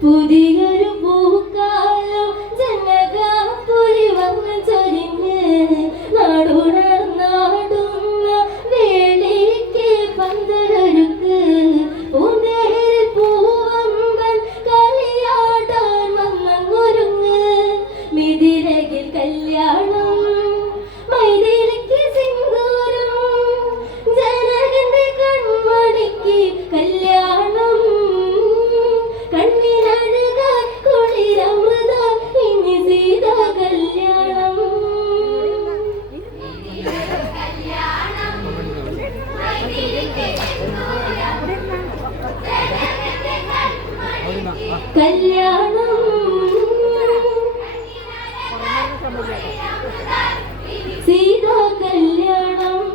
പുതിയൊരു പൂക്കാലം ജനകാപുരി വന്ന് ചൊരിഞ്ഞ് നാടുണർന്നാടുന്ന വേളിക്ക് പന്തലൊരുക്ക് പൂന്തേരിൽ പൂവമ്പൻ കളിയാടാൻ വന്നങ്ങൊരുങ്ങ് മിഥിലയിൽ കല്യാണം മൈഥിലിക്ക് സിന്ദൂരം ജനകന്റെ കൺമണിക്ക് കല്യാണം കണ്ണിനഴക കുളിരമൃത ഇനി സീതാ കല്യാണം കല്യാണം സീതാ കല്യാണം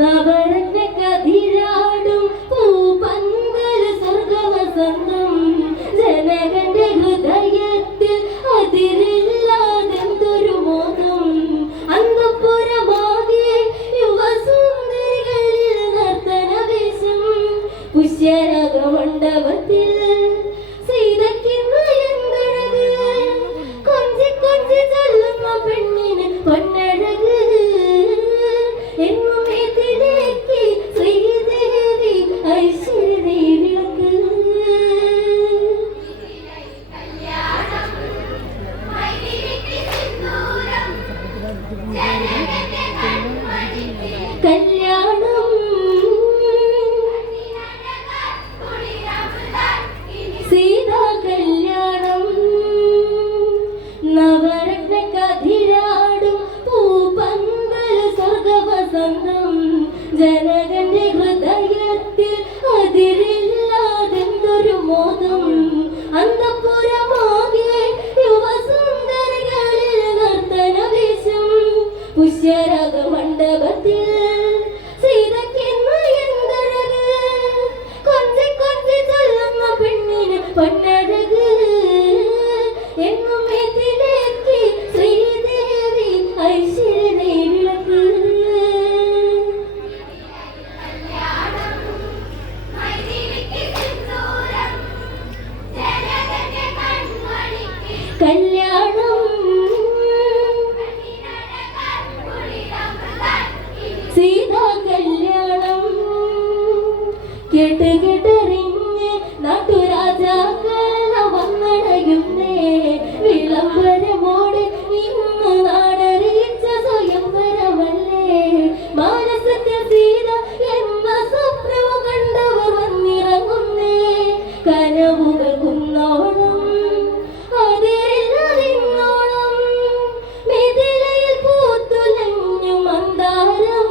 നവരന്റെ കതിരാടും പൂപന്തൽ സ്വർഗവസന്തം ജനകന്റെ ഹൃദയത്തിൽ അതിരില്ലാതെന്തൊരു മോഹം അന്തപുരമാകെ യുവസുന്ദരികളിൽ നർത്തനവേശം പുഷ്യരാഗമണ്ഡപത്തിൽ സീതയ്ക്കിന്ന് എന്തഴക് കൊഞ്ചി കൊഞ്ചി ചൊല്ലുന്ന പെണ്ണിന് പൊന്നഴക് എന്നും ഇതിലേക്ക് ശ്രീദേവി ഐശ്വര്യദേവി വിളക്ക് കല്യാണം സീതാ കല്യാണം നവരത്ന കതിരാടും പൂപന്തൽ സ്വർഗവസന്തം ജനകന്റെ ഹൃദയത്തിൽ അതിരില്ലാതെന്തൊരു മോദം അന്തപുരമാകെ യുവസുന്ദരികളിൽ നർത്തനവേശം പുഷ്യരാഗമണ്ഡപത്തിൽ സീതയ്ക്കിന്ന് എന്തഴക് കൊഞ്ചി കൊഞ്ചി ചൊല്ലുന്ന പെണ്ണിന് പൊന്നഴക് എങ്ങും ഇതിലേക്ക് ശ്രീദേവി ഐശ്വര്യദേവി വിളക്ക് കല്യാണം സീതാ കല്യാണം കേട്ട് കേട്ടറിഞ്ഞ് നാട്ടുരാജാക്കള വന്നടയുന്നേ വിളംബരമോടെ ഇന്ന് നാടറിയിച്ച സ്വയംവരമല്ലേ മാനസത്തിൽ സീത എന്ന സ്വപ്നവും കണ്ടവർ വന്നിറങ്ങുന്നേ കനവുകൾ കുന്നോണം അതിരിന്നോണം മിഥിലയിൽ പൂത്തുലഞ്ഞു മന്ദാരം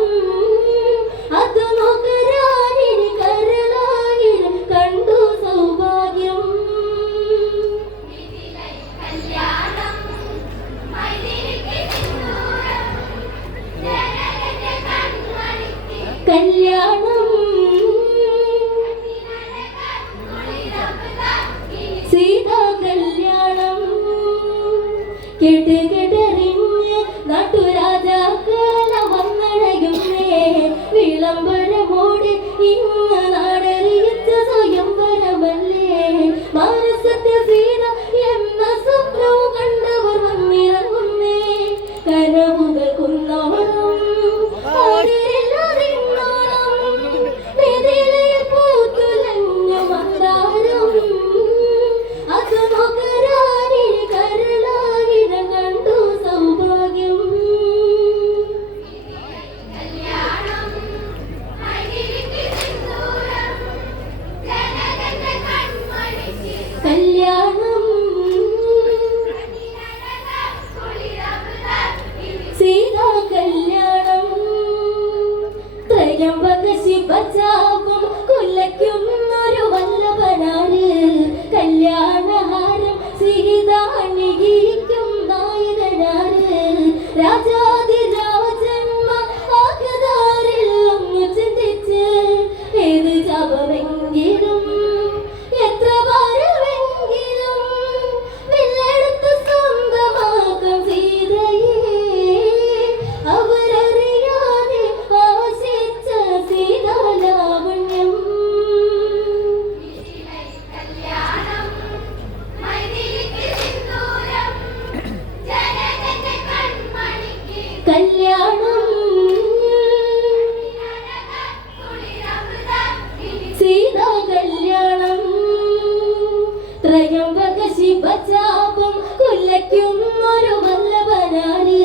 അത് നോക്കരാനിന് കരളായിരം കണ്ടു സൗഭാഗ്യം കല്യാണം സീതാ കല്യാണം കേട്ട് കേട്ടറിഞ്ഞ് നാട്ടുരാജാക്കള വന്നടയുന്നേ വിളംബരമോടെ ഇന്ന് നാടറിയിച്ച സ്വയംവരമല്ലേ മാനസത്തിൽ സീത എന്ന സ്വപ്നവും കണ്ടവർ വന്നിറങ്ങുന്നേ കനവുകൾ കുന്നോണം മിഥിലയിൽ പൂത്തുലഞ്ഞു മന്ദാരം അത് നോക്കരാനിന് കരളായിരം കണ്ടു സൗഭാഗ്യം ശിവചാപം കുലയ്ക്കും ഒരു വല്ലഭനാര്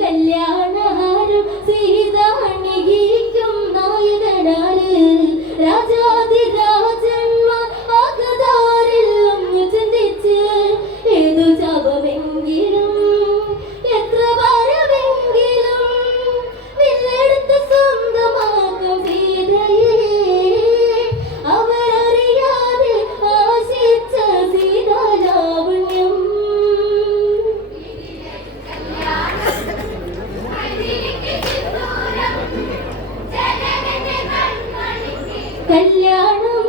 കല്യാണഹാരം സീതാണിക്കും നായകനാര് രാജാതിരാജന്മാർ ആകതാരിൽ ഒന്ന് ചിന്തിച്ച് ഏതു ചാപമെങ്കിലും എത്ര ഭാരമെങ്കിലും വില്ലെടുത്ത് സ്വന്തമാക്കും സീതയെ അവരറിയാതെ ആശിച്ച സീതാലാവണ്യം കല്യാണം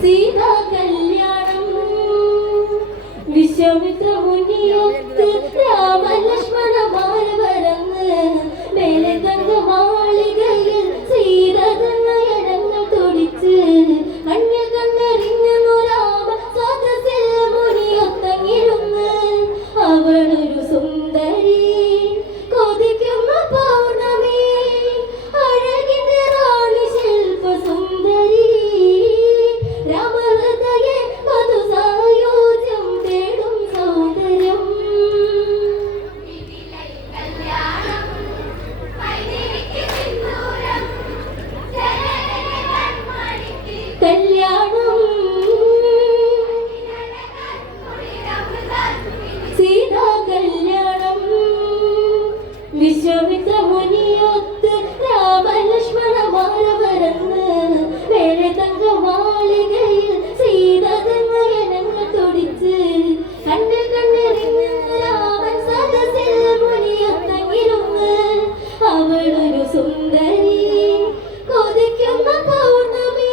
സീതാ കല്യാണം വിശ്വാമിത്ര മുനിയൊത്ത് രാമലക്ഷ്മണമാര് പറന്ന് മേലെ തങ്ക മാളികയിൽ സീത തന്നയടങ്ങൾ തുടിച്ച് കണ്ണിൽ കണ്ണെറിഞ്ഞു രാമ സദസ്സിൽ മുനിയൊത്തങ്ങിരുന്ന് അവളൊരു സുന്ദരി കൊതിക്കുന്ന പൗർണമി അഴകിന്റെ റാണി ശില്പ സുന്ദരി രാമഹൃദയ മധു സായോജ്യം തേടും സൗന്ദര്യം കല്യാണം സീതാ കല്യാണം വിശ്വാമിത്ര മുനിയൊത്ത് രാമലക്ഷ്മണമാര് പറന്ന് വേറെ തങ്ക മാളികയിൽ സീത തന്നയനങ്ങൾ തുടിച്ച് കണ്ണിൽ കണ്ണെറിഞ്ഞ് രാമൻ സദസ്സിൽ മുനിയൊത്തങ്ങിരുന്ന് അവളൊരു സുന്ദരി കൊതിക്കുന്ന പൗർണമി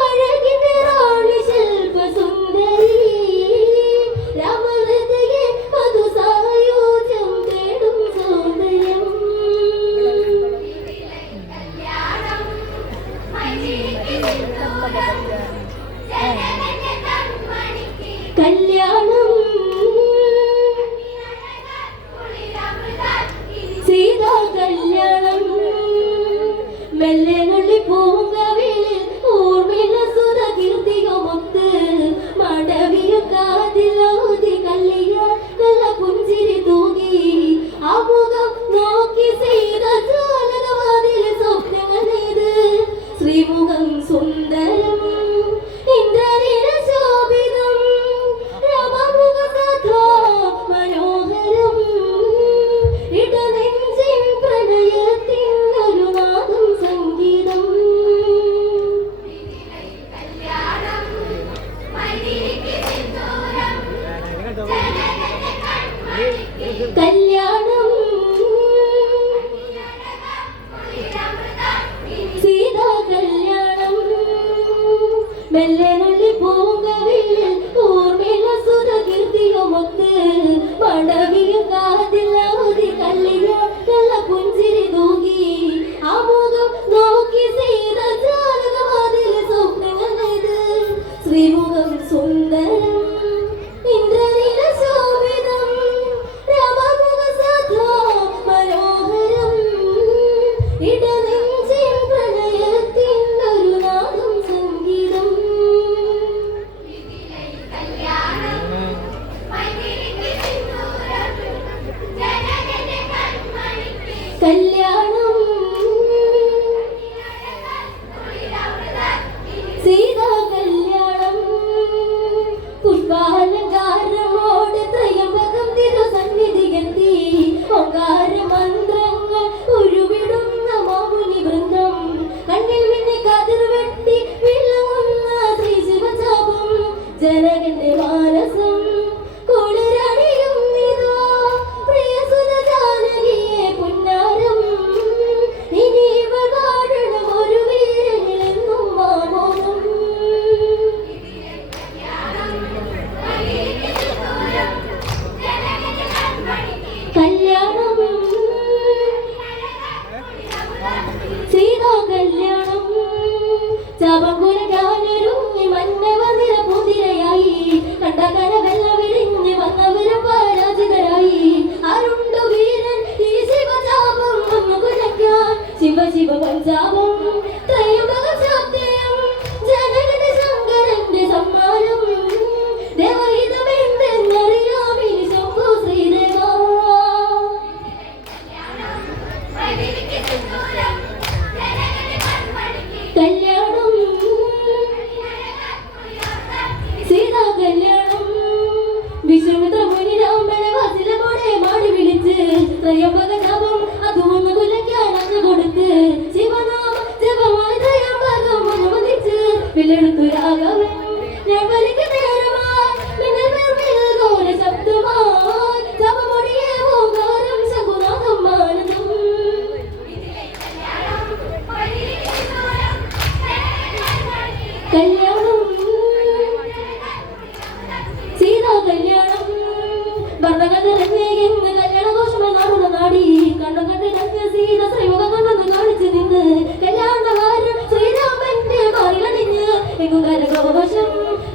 അഴകിന്റെ റാണി ശില്പ സുന്ദരി രാമഹൃദയ മധു സായോജ്യം തേടും സൗന്ദര്യം കല്യാണം സീതാ കല്യാണം മെല്ലെ നുള്ളി പൂങ്കവിളിൽ ഊർമിള സുര കീർത്തികമൊത്ത് മടവിയ കാതിലോതി കള്ളിയ കള്ള പുഞ്ചിരി തൂകി ആ മുഖം നോക്കി സീത ജാലകവാതിലെ സ്വപ്നങ്ങൾ നെയ്ത് ശ്രീമുഖം സുന്ദരം ഇന്ദ്രനീല ശോഭിതം രാമമുഖ സദാ മനോഹരം ഇടനെഞ്ചിൻ പ്രണയത്തിൻ ഒരു നാദം സംഗീതം കല്യാണം സീതാ കല്യാണം മെല്ലെ നുള്ളി പൂങ്കവിളിൽ ഊർമിള സുര കീർത്തിയുമൊത്ത് മടവിയ കാതിലോതി കള്ളിയ കള്ള പുഞ്ചിരി തൂകി ആ മുഖം നോക്കി സീത ജാലകവാതിലെ സ്വപ്നങ്ങൾ നെയ്ത് ശ്രീമുഖം സുന്ദരം ഇന്ദ്രനീല ശോഭിതം രാമമുഖ സദാ മനോഹരം ഇടനെഞ്ചിൻ പ്രണയത്തിൻ ഒരു നാദം സംഗീതം കല്യാണം സീതാ കല്യാണം പുഷ്പാലങ്കാരമോട് ത്രയംബകം തിരുസന്നിധിയെത്തി ഓങ്കാര മന്ത്രങ്ങൾ ഉരുവിടുന്ന മാമുനി വൃന്ദം കണ്ണിൽ മിന്നി കതിർവെട്ടി വിളങ്ങുന്ന ശ്രീ ശിവചാപം ജനകന്റെ മാനസം കുളിരണിയും നിതാ പ്രിയ സുത ജാനകിയെ പുന്നാരം ഇനി ഇവൾ വാഴണം ഒരു വീരനിലെന്നും മാമോദം കല്യാണം സീതാ കല്യാണം ചാപങ്കുരകാനൊരുങ്ങി മന്നവ നിറപുതിരയായി കണ്ട കരവെല്ല വിരിഞ്ഞ് വന്നവരും പരാജിതരായി അരുണ്ടു വീരൻ ഈ ശിവചാപം വന്നു കുലയ്ക്കാൻ ശിവ ശിവ പഞ്ചാപം ത്രയംബക സത്യം ജന വില്ലെടുത്തു രാഘവൻ ഞാൻ വലിക്ക് നേരമായി മിന്നൽ മേർമേൽ ഘോര ശബ്ദമായി തപമൊഴിയെ ഓങ്കാരം ശംഖുനാഥം മാനതും കല്യാണം സീതാ കല്യാണം വർണ്ണങ്ങൾ നിറഞ്ഞേന്ന് കല്യാണഘോഷമായി നാടുന്ന നാടി കണ്ണു കണ്ടിടഞ്ഞ സീത ശ്രീമുഖം കൊണ്ടൊന്ന് കാണിച്ചു നിന്ന് കല്യാണവാരം ശ്രീരാമന്റെ മാറിലണിഞ്ഞ് എങ്ങുകരഘോഷം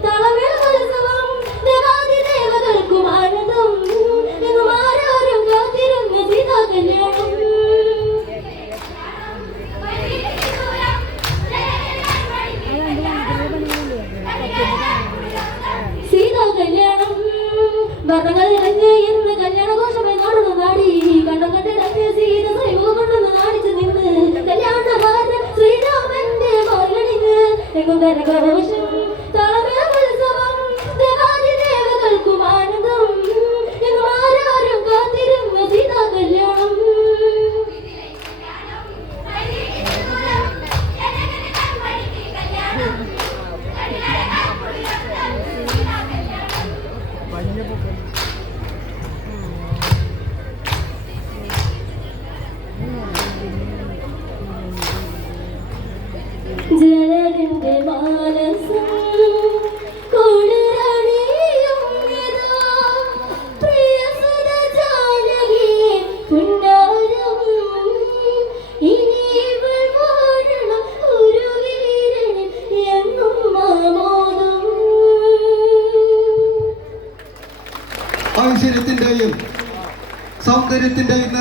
താളമേള മത്സവം ദേവാദി ദേവതർക്കും ആനന്ദം എങ്ങും ആരോരും കാത്തിരുന്ന സീതാ കല്യാണം സീതാ കല്യാണം വർണ്ണങ്ങൾ നിറഞ്ഞ് എന്ന് കല്യാണഘോഷമായി നാടുന്ന നാടി കണ്ണും കണ്ടിടഞ്ഞ സീത ശ്രീമുഖം കൊണ്ടൊന്ന് കാണിച്ചു നിന്ന് കല്യാണവാരം ശ്രീരാമന്റെ മാറിലണിഞ്ഞ് എങ്ങുകരഘോഷം താളമേള മത്സവം ദേവാദി ദേവതർക്കും ആനന്ദം എങ്ങും ആരോരും കാത്തിരുന്ന സീതാ കല്യാണം ജനകന്റെ മാനസം കുളിരണിയും നിതാ പ്രിയസുത ജാനകിയെ പുന്നാരം ഇനി ഇവൾ വാഴണം ഒരു വീരനിൽ എന്നും മാമോദം ഐശ്വര്യത്തിന്റെയും സൗന്ദര്യത്തിന്റെയും